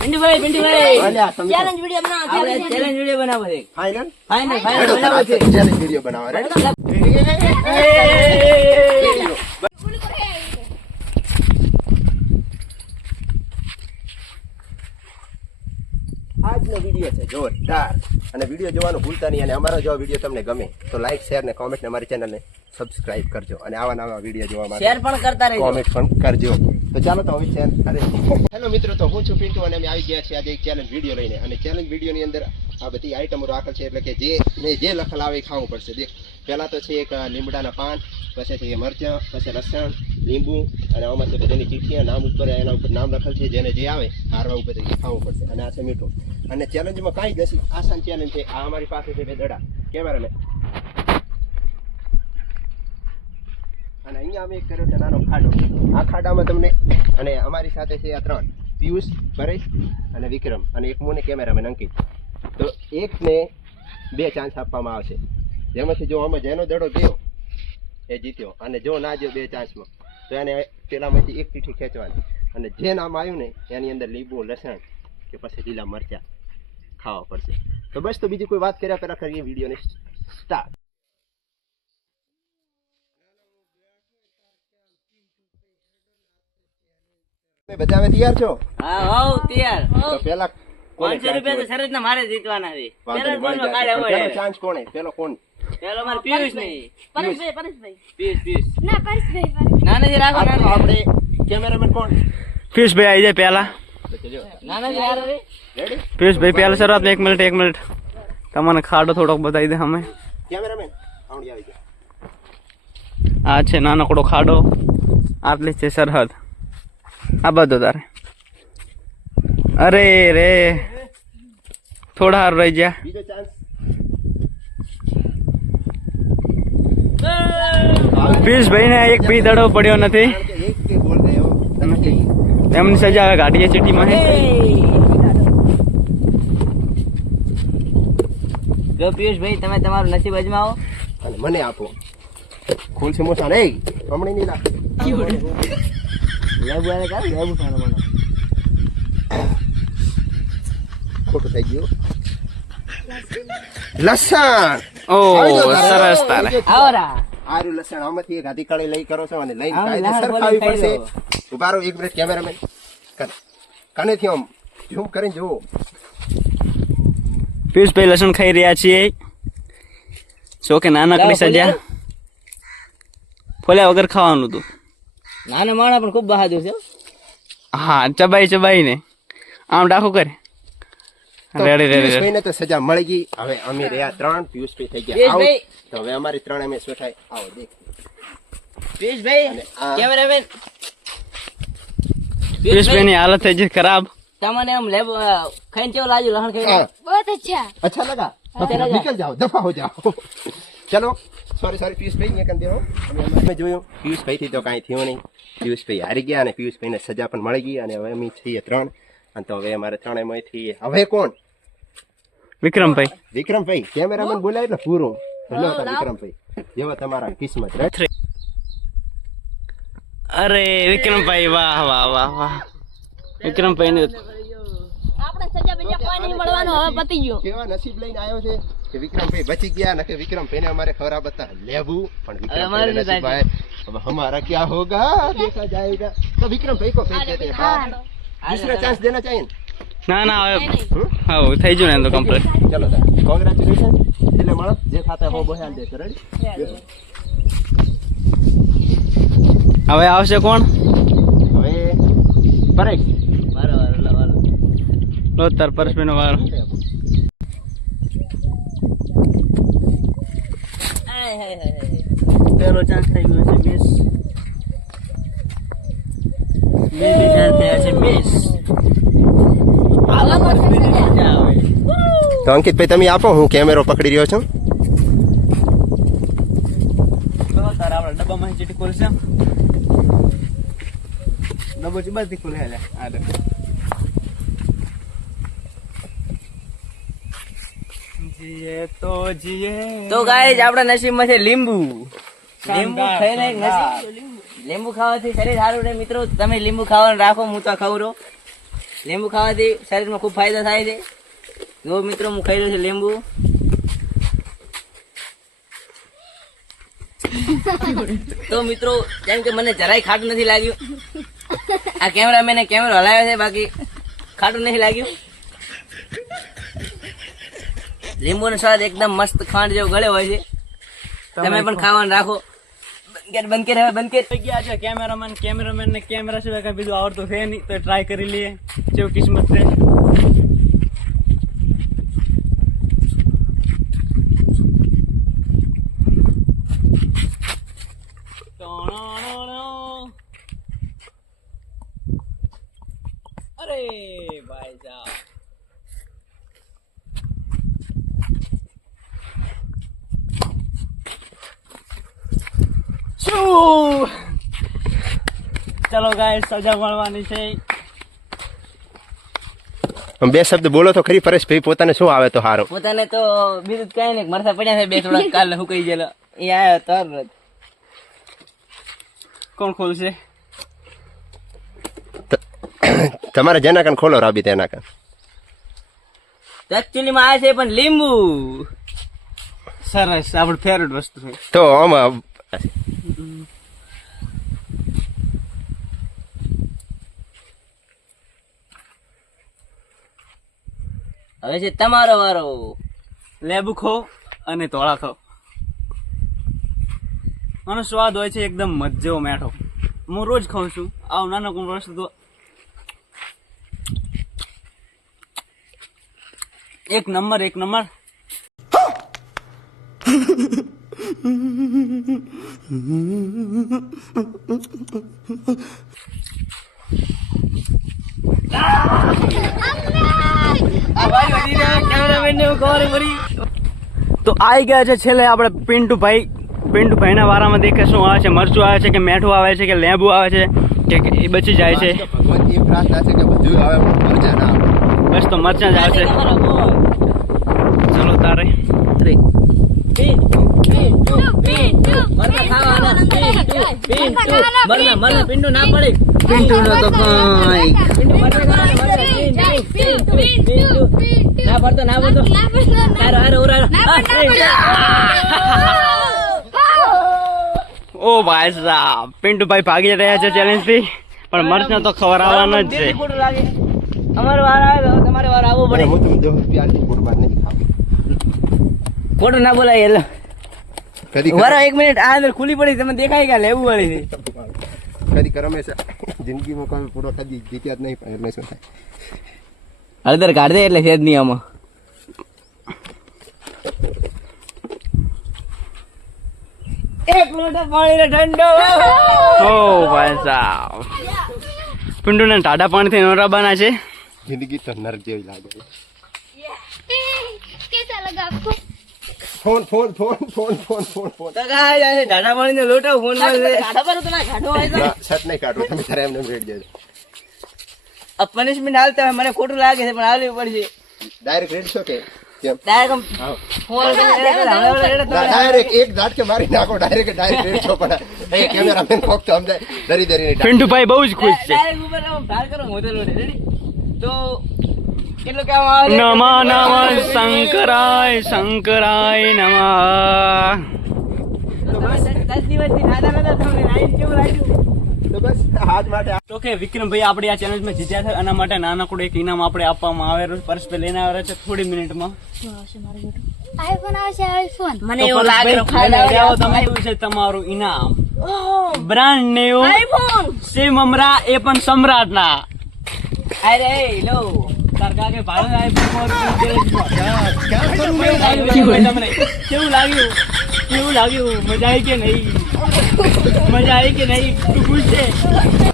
પિન્ટુભાઈ પિન્ટુભાઈ અલ્યા, તમે તો ચેલેન્જ વીડિયો બનાવો ચેલેન્જ વીડિયો બનાવો છે. Final? ફાઇનલ ફાઇનલ બનાવો છે. તો challenge video બનાવવા, આજનો વીડિયો છે જોરદાર. અને વીડિયો જોવાનું ભૂલતા નહીં. અને અમારો જો વીડિયો તમને ગમે તો લાઈક શેર ને કોમેન્ટ ને અમારી ચેનલને સબસ્ક્રાઇબ કરજો. અને આવા નવા વીડિયો જોવા માટે શેર પણ કરતા રહેજો. કોમેન્ટ પણ કરજો. તો ચાલો તો હવે ચેનલ અરે હેલો મિત્રો, તો હું છું પિન્ટુ અને અમે આવી ગયા છીએ આજે એક ચેલેન્જ વીડિયો લઈને. અને ચેલેન્જ વિડીયોની અંદર આ બધી આઈટમો રાખેલ છે, એટલે કે જે ને જે લખેલ આવે એ ખાવું પડશે. દેખ, પહેલાં તો છે એક લીમડાના પાન, પછી છે મરચાં, પછી લસણ, લીંબુ, અને આમાં છે બધાની ચીઠી નામ ઉપર એના ઉપર નામ લખેલ છે. જેને જે આવે, હારવા ઉપર ખાવું પડશે. અને આ છે મીઠું. અને ચેલેન્જમાં કાંઈ નથી. આસાન ચેલેન્જ છે. આ અમારી પાસે છે બે દડા. કેમેરામેન અને અહીંયા અમે કર્યો છે, નાનો ખાડો. આ ખાડામાં તમને અને અમારી સાથે છે આ ત્રણ. પિયુષ પરેશ અને વિક્રમ અને એક મોને કેમેરામેન અંકિત. તો એકને બે ચાન્સ આપવામાં આવશે. જેમાંથી જો આમાં જેનો દડો ગયો, એ જીત્યો. અને જો ના જ્યો બે ચાન્સમાં તો એને પેલામાંથી એક ચીઠી ખેંચવાની. અને જે નામ આવ્યું ને, એની અંદર લીંબુ, લસણ કે પછી લીલા મરચા ખાવા પડશે. તો બસ, તો બીજી કોઈ વાત કર્યા પહેલાં કરીએ, વિડીયોને સ્ટાર્ટ. બધા હવે તૈયાર છો? હા હોવ તૈયાર. તો પેલા પાંચસો રૂપિયા તો શરત ના મારે જીતવાના છે. પેલા કાઢે પેલો ચાન્સ પેલો કોણ? પેલો મારે પિયુષ નહીં પરેશભાઈ પરેશભાઈ. પિયુષ પિયુષ. ના પરેશભાઈ પરેશ. નાનાજી રાખો આ આપણે કેમેરામેન કોણ? પિયુષભાઈ આવી જાય પહેલા. નાનાજી હારે. રે. રેડી પિયુષભાઈ પહેલા શરૂઆત એક મિનિટ એક મિનિટ તમને ખાડો થોડોક બતાવી દે અમે. કેમેરામેન આવડી આવી જાય આ છે નાનકડો ખાડો. આટલી છે સરહદ. આ બધો તારે. અરે રે. થોડા હાર રહી ગયા પિયુષભાઈ ને એક પી દડો પડ્યો નથી. એમની સજા હવે ગાડીએ ચીટીમાં હે. જો પિયુષભાઈ તમે તમારું નસીબ અજમાવો. અને મને આપો. ખુલશે મોસા નહીં. હમણાં નહીં લાગ લેબુ આલે કાલે લેબુ ખાવાનો મને. ખોટું થઈ ગયું. લસણ! ઓ આવી જાઓ તારે. સરસ તારે. આવો રા. લસણ આમાંથી એક હાથી કળી લઈ કરો છો અને લઈને કાયદેસર ખાવી પડશે. ખાઈ એક મિનિટ કેમેરામેન કર કનેથી આમ? ઝૂમ કરીને જુઓ. પિયુષભાઈ લસણ ખાઈ રહ્યા છીએ. જો કે નાના કરી સજા. ફોલ્યા વગર ખાવાનું હતું. નાના માણા પણ ખૂબ બહાદુર છે હા. ચબાઈ ચબાઈ ને આમ ડાખો કરે. ભાઈ થઈ હાલત થઈ છે ખરાબ. તમને એમ લેબ ખાઈને કેવું લાગ્યું? લહણ ખાઈને? જાઓ. દફા ચલો. સોરી સોરી પિયુષભાઈ અહીંયા કરી અમે જોયું પિયુષભાઈ થી તો કાંઈ થયું નહીં. પિયુષભાઈ હારી ગયા અને પિયુષભાઈને સજા પણ મળી ગઈ અને હવે અમે છીએ ત્રણ. અને તો હવે અમારે ત્રણેયમાંથી હવે કોણ? વિક્રમભાઈ વિક્રમભાઈ કેમેરામેન બોલાય એટલે પૂરું. હેલો વિક્રમભાઈ જેવા તમારા કિસ્મત right? અરે વિક્રમભાઈ વાહ વાહ વાહ વાહ. વિક્રમભાઈ ને આપણે સજા બીજા કોઈ નહીં મળવાનો હવે પતી ગયો. કેવા નસીબ લઈને આવ્યો છે? કે વિક્રમભાઈ બચી ગયા નકે વિક્રમભાઈ ને અમારે ખબર બતા લેવું. પણ વિક્રમભાઈ નસીબ હમારા ક્યા હોગા? દેખા જાયેગા. તો વિક્રમભાઈ કો ફેંક દેતે બાર दूसरा चांस देना चाहिए ના ના હવે હા થઈ ગયું ને એમ તો કમ્પ્લીટ ચલો કોંગ્રેચ્યુલેશન એટલે મળો જે ખાતે હો બોહાલ દે રેડી હવે આવશે કોણ? હવે પરેશ. વાર વાર લો તાર પરસ્મીનો વાર. પહેલો ચાન્સ થઈ ગયો છે મિસ ચાન્સ થયા છે તો અંકિતભાઈ તમે આપો હું કેમેરો પકડી રહ્યો છું. તો તાર આપણા ડબ્બામાં ચીટી ખોલશે. ડબ્બો ચીબાથી ખોલે લે આ ડબ્બો. જીએ તો જીએ. તો ગાઈસ આપણા નસીબમાં છે લીંબુ. લીંબુ શાનદાર. નસીબ લીંબુ ખાવાથી શરીર સારું રહે મિત્રો. તમે લીંબુ ખાવાનું રાખો હું તો ખાઉં લીંબુ ખાવાથી શરીરમાં ખૂબ ફાયદો થાય છે. જો મિત્રો હું ખાઈ રહ્યો છું લીંબુ. તો મિત્રો જેમ કે મને જરાય ખાટું નથી લાગ્યું. આ કેમેરામેને કેમેરો હલાવ્યો છે બાકી ખાટું નથી લાગ્યું. લીંબુનો સ્વાદ એકદમ મસ્ત ખાંડ જેવો ગળ્યો હોય છે. તમે પણ ખાવાનું રાખો. બંધ થઈ ગયા છે કેમેરામેન કેમેરામેન ને કેમેરા સિવાય કઈ બીજું આવડતું છે નહીં, તો ટ્રાય કરી લઈએ, જેવું કિસ્મત છે. અરે, ભાઈ સાહેબ. ચલો ગાય સજા મળવાની છે. બે શબ્દ બોલો તો ખરી પરેશભાઈ પોતાને શું આવે તો હારો? પોતાને તો બીજું કઈ નહીં મરસા પડ્યા છે બે થોડા કાલ હું કહી ગયેલો. એ આવ્યો તરત કોણ ખોલશે? તમારે જેના કાન ખોલો રાબી તેના કાન. એકચ્યુઅલી માં આવે છે પણ લીંબુ. સરસ આપણું ફેવરેટ વસ્તુ છે. તો આમાં હવે છે તમારો વારો. લેબુ ખો અને ધોળા ખાઓ આનો સ્વાદ હોય છે એકદમ મજ્જો મેઠો. હું રોજ ખાઉં છું. આવ નાનો કોઈ વસ્તુ તો. એક નંબર એક નંબર. તો આવી ગયા છે છેલ્લે આપણે પિન્ટુભાઈ. પિન્ટુભાઈના વારામાં દેખે શું આવે છે? મરચું આવે છે કે મેઠું આવે છે કે લેબુ આવે છે કે એ બચી જાય છે? એ પ્રાર્થના છે કે બધું આવે પણ મરજા ના આવે. બસ તો મરચાં જ આવશે. ચલો તારે. મરચાં ખાવાના. પિન્ટુ, પિન્ટુ. મરના, મરના, પિન્ટુ ના પડી પિન્ટુ નો તો કાંઈ. ના પડતો, ના પડતો. હારો, હારો, ઉરારો. ઓ ભાઈ સાહેબ પિન્ટુભાઈ ભાગી રહ્યા છે ચેલેન્જથી પણ મરચાં તો ખવડાવવાના જ છે અમારો વાર આવે તો તમારે વાર આવવો પડે હું તમને પ્યારથી કુરબાન નહીં ખાવ ખોટું ના બોલાય એટલે કરી વરા એક મિનિટ આ ખુલી પડી તમે દેખાય ગયા લેવું વાળી કરી કરો મેં જિંદગીમાં કોઈ પૂરો કદી હળદર કાઢ દે એટલે છે જ નહીં આમાં. ઠંડો ઓ ભાઈ સાહેબ. પિંડુને ટાટા પાણીથી નોરાબાના છે. જિંદગી તો નર્ક જેવી લાગે આપકો phone phone phone phone phone phone phone. કાંઈ જાય છે ટાટા પાણીનો લોટો ફોનમાં ટાટા પર તો ના કાઢો હોય ના, શર્ટ નહીં કાઢો તમે તારે એમને રેડ જજો પનિશમેન્ટ હાલતા મને ખોટું લાગે છે પણ હાલવી પડશે. ડાયરેક્ટ રેડ છો કે પણ પિન્ટુભાઈ બહુ જ ખુશ છે. તો? નમા નમ શંકરાય શંકરાય નમા. તો કે આપણે આ ચેલેન્જમાં જીત્યા છે આના માટે નાનકડું એક ઇનામ આપણે આપવામાં આવેલું પરસ્પર થોડી મિનિટમાં. આઈફોન તમારું છે બ્રાન્ડ ન્યુ સેમ અમરા એ પણ સમ્રાટ ના કેવું લાગ્યું? કેવું લાગ્યું? મજા આવી કે નહીં? મજા આવી કે નહીં? ખુશ છે?